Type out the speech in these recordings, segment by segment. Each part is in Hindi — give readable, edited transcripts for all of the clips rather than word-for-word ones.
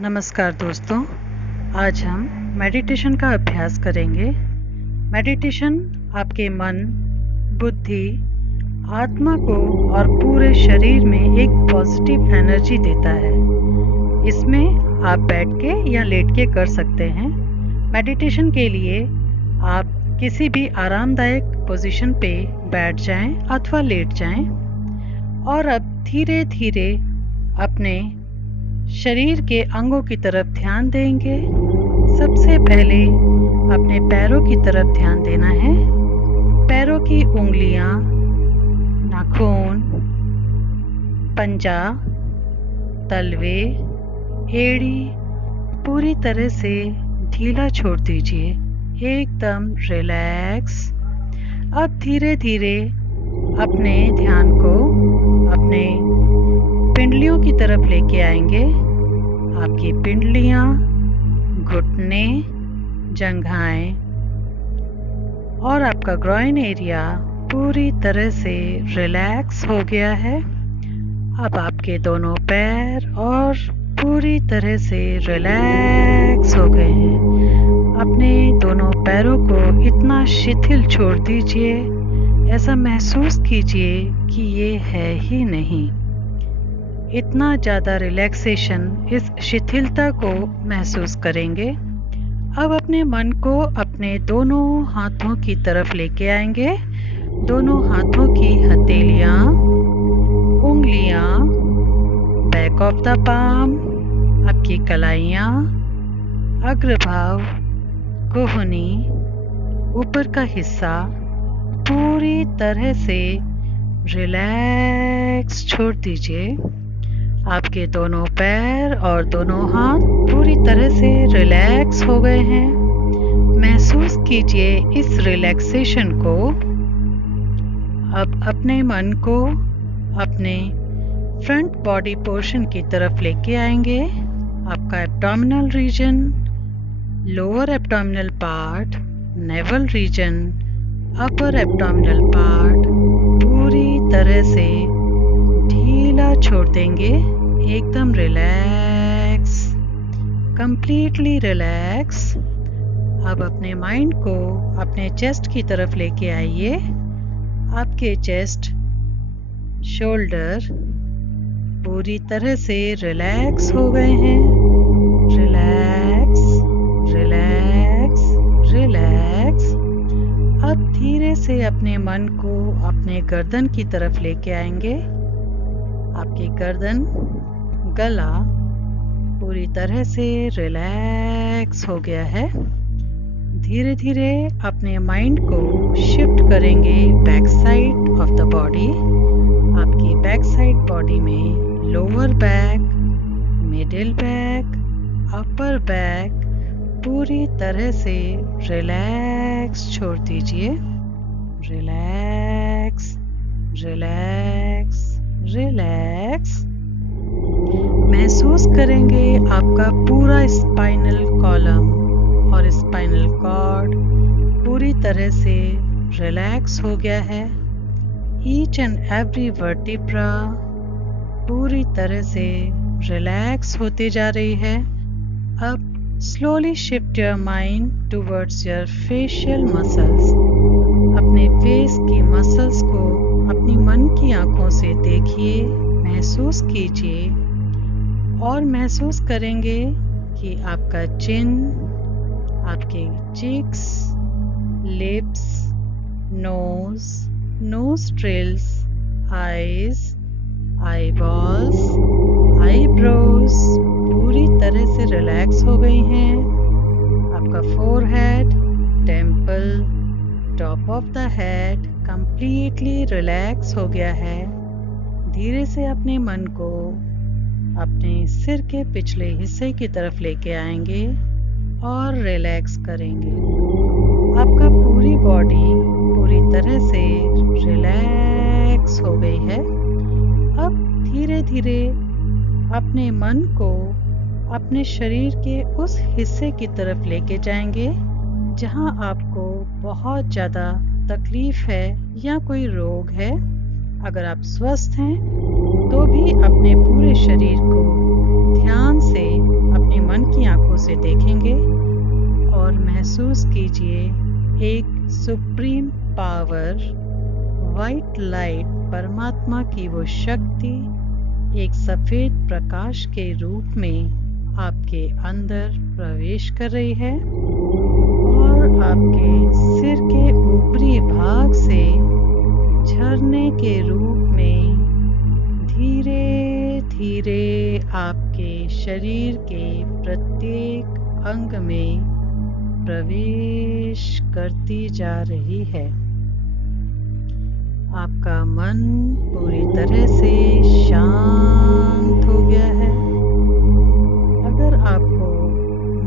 नमस्कार दोस्तों। आज हम मेडिटेशन का अभ्यास करेंगे। मेडिटेशन आपके मन, बुद्धि, आत्मा को और पूरे शरीर में एक पॉजिटिव एनर्जी देता है। इसमें आप बैठ के या लेट के कर सकते हैं। मेडिटेशन के लिए आप किसी भी आरामदायक पोजीशन पे बैठ जाएं अथवा लेट जाएं और अब धीरे धीरे अपने शरीर के अंगों की तरफ ध्यान देंगे। सबसे पहले अपने पैरों की तरफ ध्यान देना है। पैरों की उंगलियां, नाखून, पंजा, तलवे, एड़ी पूरी तरह से ढीला छोड़ दीजिए, एकदम रिलैक्स। अब धीरे धीरे अपने ध्यान को अपने पिंडलियों की तरफ लेके आएंगे। आपकी पिंडलियां, घुटने, जंघाएं और आपका ग्रॉइन एरिया पूरी तरह से रिलैक्स हो गया है। अब आपके दोनों पैर और पूरी तरह से रिलैक्स हो गए हैं। अपने दोनों पैरों को इतना शिथिल छोड़ दीजिए, ऐसा महसूस कीजिए कि ये है ही नहीं। इतना ज़्यादा रिलैक्सेशन इस शिथिलता को महसूस करेंगे। अब अपने मन को अपने दोनों हाथों की तरफ लेके आएंगे। दोनों हाथों की हथेलियाँ, उंगलियाँ, बैक ऑफ द पाम, आपकी कलाइयाँ, अग्रभाग, कोहनी, ऊपर का हिस्सा पूरी तरह से रिलैक्स छोड़ दीजिए। आपके दोनों पैर और दोनों हाथ पूरी तरह से रिलैक्स हो गए हैं। महसूस कीजिए इस रिलैक्सेशन को। अब अपने मन को अपने फ्रंट बॉडी पोर्शन की तरफ लेके आएंगे। आपका abdominal region, lower abdominal part, navel region, upper abdominal part पूरी तरह से ढीला छोड़ देंगे, एकदम रिलैक्स, कंप्लीटली रिलैक्स। अब अपने माइंड को अपने चेस्ट की तरफ लेके आइए। आपके चेस्ट, शोल्डर पूरी तरह से रिलैक्स हो गए हैं। Relax, relax, relax. अब धीरे से अपने मन को अपने गर्दन की तरफ लेके आएंगे। आपकी गर्दन, गला पूरी तरह से रिलैक्स हो गया है। धीरे धीरे अपने माइंड को शिफ्ट करेंगे back side of the body. आपकी बैक साइड बॉडी में lower back, middle back, upper back पूरी तरह से रिलैक्स छोड़ दीजिए। Relax, relax, relax. महसूस करेंगे आपका पूरा स्पाइनल कॉलम और स्पाइनल कॉर्ड पूरी तरह से रिलैक्स हो गया है। ईच एंड एवरी वर्टिब्रा पूरी तरह से रिलैक्स होती जा रही है। अब slowly shift your mind towards your facial muscles. अपने फेस की मसल्स को अपनी मन की आंखों से देखिए, महसूस कीजिए और महसूस करेंगे कि आपका चिन, आपके cheeks, lips, nose, nostrils, eyes, eyeballs, eyebrows पूरी तरह से रिलैक्स हो गई हैं। आपका forehead, temple, top of the head completely relax हो गया है। धीरे से अपने मन को अपने सिर के पिछले हिस्से की तरफ लेके आएंगे और रिलैक्स करेंगे। आपका पूरी बॉडी पूरी तरह से रिलैक्स हो गई है। अब धीरे धीरे अपने मन को अपने शरीर के उस हिस्से की तरफ लेके जाएंगे जहां आपको बहुत ज़्यादा तकलीफ है या कोई रोग है। अगर आप स्वस्थ हैं तो भी अपने पूरे शरीर को ध्यान से अपने महसूस कीजिए एक सुप्रीम पावर, वाइट लाइट, परमात्मा की वो शक्ति एक सफेद प्रकाश के रूप में आपके अंदर प्रवेश कर रही है और आपके सिर के ऊपरी भाग से झरने के रूप में धीरे धीरे आपके शरीर के प्रत्येक अंग में प्रवेश करती जा रही है। आपका मन पूरी तरह से शांत हो गया है। अगर आपको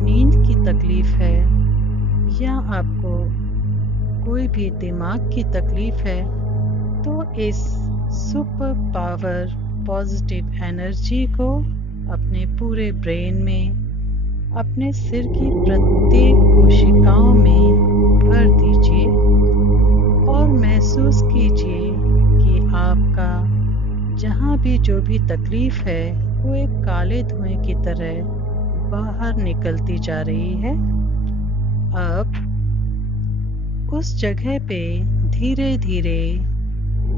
नींद की तकलीफ है या आपको कोई भी दिमाग की तकलीफ है तो इस सुपर पावर पॉजिटिव एनर्जी को अपने पूरे ब्रेन में, अपने सिर की प्रत्येक कोशिकाओं में भर दीजिए और महसूस कीजिए कि आपका जहाँ भी जो भी तकलीफ है वो एक काले धुएं की तरह बाहर निकलती जा रही है। अब उस जगह पे धीरे धीरे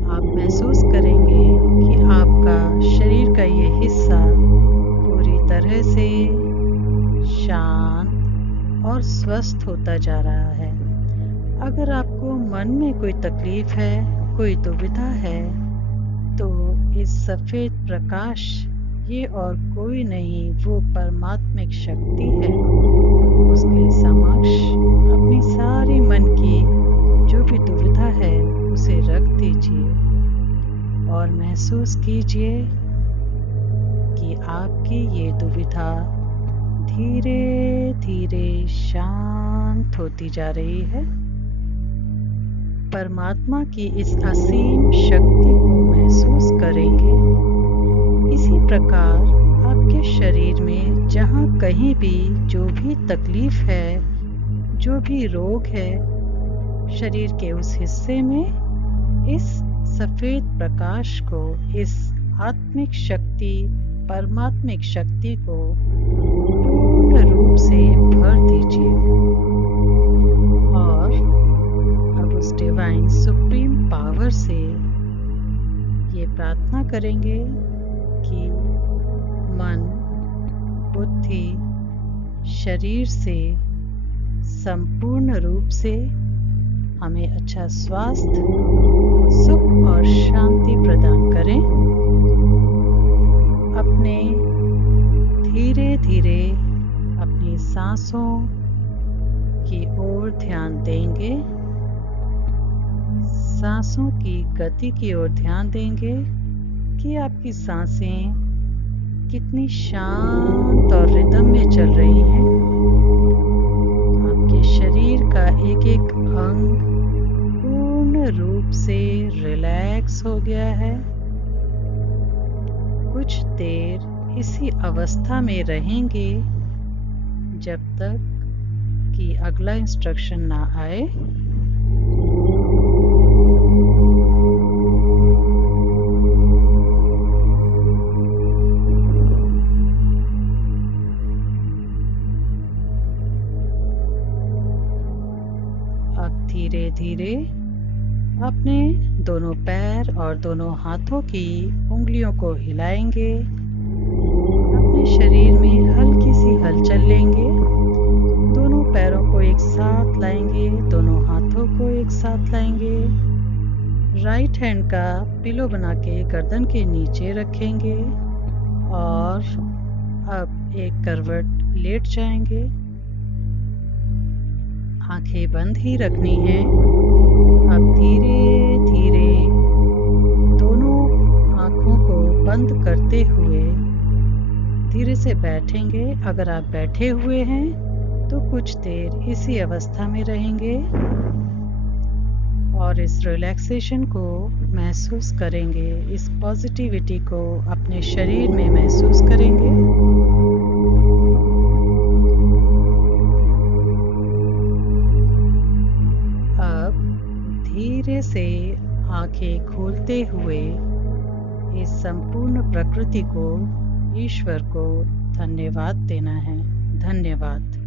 आप महसूस करेंगे कि आपका शरीर का ये हिस्सा पूरी तरह से शांत और स्वस्थ होता जा रहा है। अगर आपको मन में कोई तकलीफ है, कोई दुविधा है, तो इस सफ़ेद प्रकाश ये और कोई नहीं, वो परमात्मिक शक्ति है। उसके समक्ष अपनी सारी मन की जो भी दुविधा है उसे रख दीजिए और महसूस कीजिए कि आपकी ये दुविधा धीरे धीरे शांत होती जा रही है। परमात्मा की इस असीम शक्ति को महसूस करेंगे। इसी प्रकार आपके शरीर में जहाँ कहीं भी जो भी तकलीफ है, जो भी रोग है, शरीर के उस हिस्से में इस सफ़ेद प्रकाश को, इस आत्मिक शक्ति, परमात्मिक शक्ति को पूर्ण रूप से भर दीजिए और अब उस डिवाइन सुप्रीम पावर से ये प्रार्थना करेंगे कि मन, बुद्धि, शरीर से संपूर्ण रूप से हमें अच्छा स्वास्थ्य, सुख और शांति प्रदान करें। अपने धीरे धीरे अपनी सांसों की ओर ध्यान देंगे, सांसों की गति की ओर ध्यान देंगे कि आपकी सांसें कितनी शांत और रिदम में चल रही हैं। आपके शरीर का एक एक अंग पूर्ण रूप से रिलैक्स हो गया है। कुछ देर इसी अवस्था में रहेंगे जब तक कि अगला इंस्ट्रक्शन ना आए। अब धीरे धीरे अपने दोनों पैर और दोनों हाथों की उंगलियों को हिलाएंगे। अपने शरीर में हल्की सी हलचल लेंगे। दोनों पैरों को एक साथ लाएंगे, दोनों हाथों को एक साथ लाएंगे। राइट हैंड का पिलो बना के गर्दन के नीचे रखेंगे और अब एक करवट लेट जाएंगे। आंखें बंद ही रखनी है। अब धीरे धीरे दोनों आंखों को बंद करते हुए धीरे से बैठेंगे। अगर आप बैठे हुए हैं तो कुछ देर इसी अवस्था में रहेंगे और इस रिलैक्सेशन को महसूस करेंगे, इस पॉजिटिविटी को अपने शरीर में महसूस करेंगे। धीरे से आंखें खोलते हुए इस संपूर्ण प्रकृति को, ईश्वर को धन्यवाद देना है। धन्यवाद।